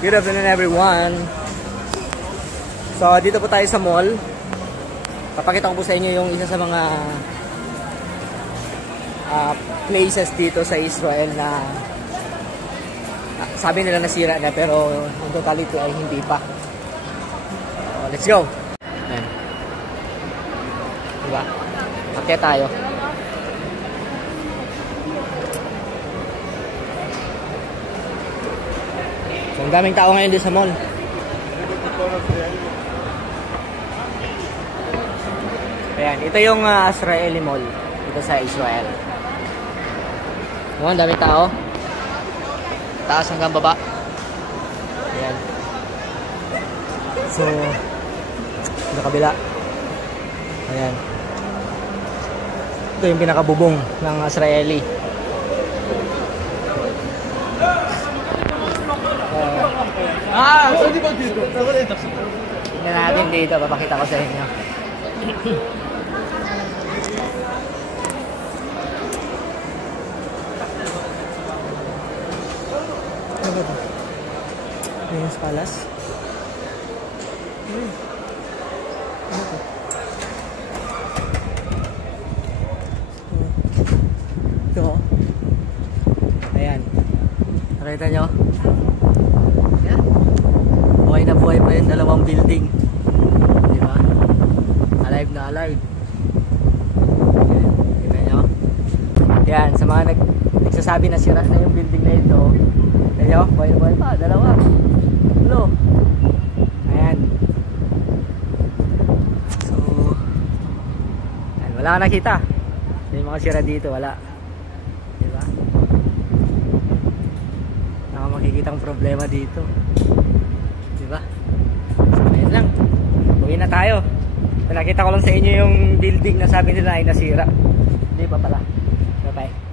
Good afternoon everyone. So dito po tayo sa mall. Papakita ko po sa inyo yung isa sa mga places dito sa Israel na sabi nila nasira na pero in totality ay hindi pa. So, let's go. Ayan. Diba? Akyat tayo. So, ang daming tao ngayon dito sa mall. Ayan, ito yung Azrieli Mall dito sa Israel. Ang daming tao. Taas hanggang baba. Ayan. So, sa kabila. Ayan. Ito yung pinakabubong ng Azrieli. Tingnan natin dito, papakita ko sa inyo. Ano ba ito? Lions Palace? Ano ito? Ito. Ayan. Nakita nyo? Ayan. Buhay na buhay pa yung dalawang building. Diba? Alive na alive. Ayan. Kita nyo? Ayan. Sa mga nagsasabi na sira na yung building na ito. Ayan. Buhay na buhay pa. Dalawa. Hello. Ayan. So. Ayan. Wala ka nakita. Yung mga sira dito. Wala. Diba? Wala ka makikitang problema dito. Diba? So, ayun lang. Uwi na tayo. Nakita ko lang sa inyo yung building na sabi nila ay nasira. Hindi pa pala. Bye bye.